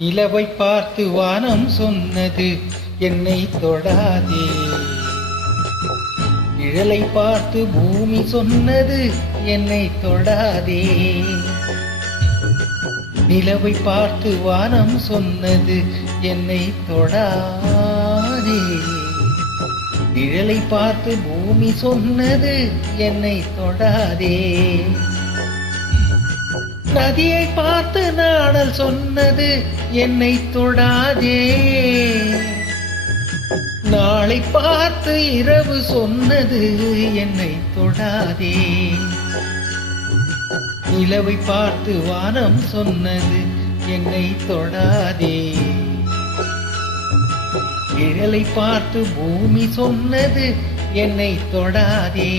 நிலவை பார்த்து வானம் சொன்னது என்னை தொடாதே. நிழலை பார்த்து பூமி சொன்னது என்னை தொடாதே. நிலவை பார்த்து வானம் சொன்னது என்னை தொடாதே. நிழலை பார்த்து பூமி சொன்னது என்னை தொடாதே. நதியை பார்த்து நாடல் சொன்னது என்னை தொடாதே. நாளை பார்த்து இரவு சொன்னது என்னை தொடாதே. நிலவை பார்த்து வானம் சொன்னது என்னை தொடாதே. நிழலை பார்த்து பூமி சொன்னது என்னை தொடாதே.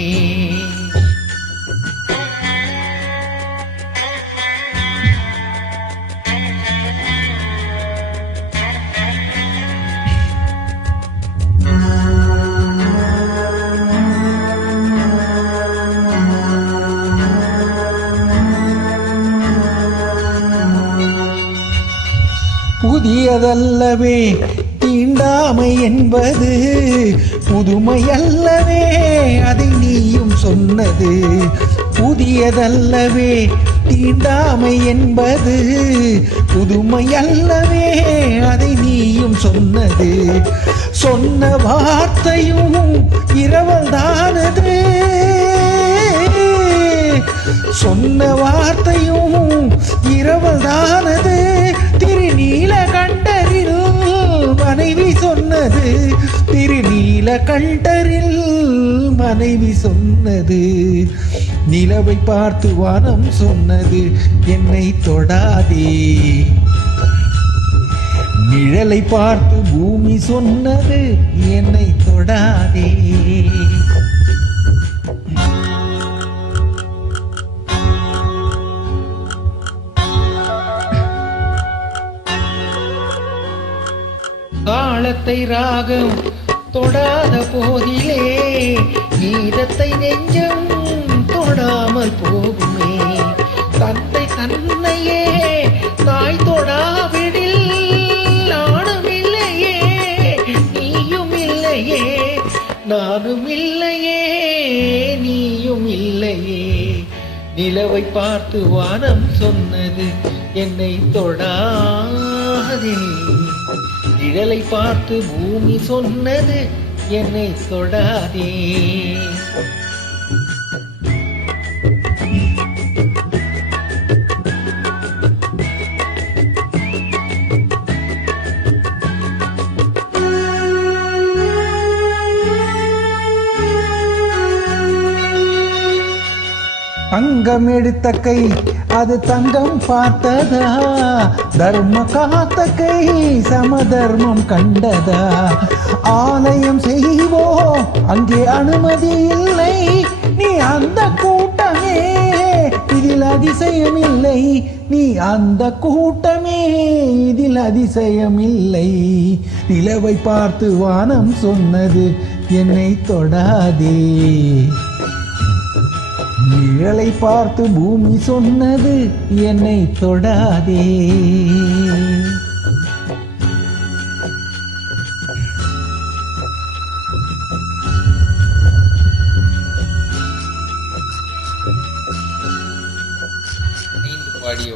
புதியதல்லவே தீண்டாமை என்பது, புதுமை அல்லவே அதை நீயும் சொன்னது. புதியதல்லவே தீண்டாமை என்பது, புதுமை அல்லவே அதை நீயும் சொன்னது. சொன்ன வார்த்தையும் இரவல் தானது. சொன்ன வார்த்தையும் இரவல் தானது. திருநீலகண்டரில் மனைவி சொன்னது. திருநீலகண்டரில் மனைவி சொன்னது. நிலவை பார்த்து வானம் சொன்னது என்னை தொடாதே. நிழலை பார்த்து பூமி சொன்னது என்னை தொடாதே. தாளத்தை ராகம் தொடாத போதிலே கீதத்தை நெஞ்சம் தொடாமல் போகுமே. தந்தை தன்னையே தாய் தொடாவிடில் நானும் இல்லையே, நீயும் இல்லையே, நானும் இல்லையே, நீயும் இல்லையே. நிலவை பார்த்து வானம் சொன்னது என்னை தொடாதே. நிழலை பார்த்து பூமி சொன்னது என்னை தொடாதே. தங்கம் எடுத்த கை அது தங்கம் பார்த்ததா. தர்ம காத்த கை சமதர்மம் கண்டதா. ஆலயம் செய்வோம் அங்கே அனுமதி இல்லை. நீ அந்த கூட்டமே இதில் அதிசயம் இல்லை. நீ அந்த கூட்டமே இதில் அதிசயம் இல்லை. நிலவை பார்த்து வானம் சொன்னது என்னை தொடாதே. நிழலை பார்த்து பூமி சொன்னது என்னை தொடாதே. பாடிய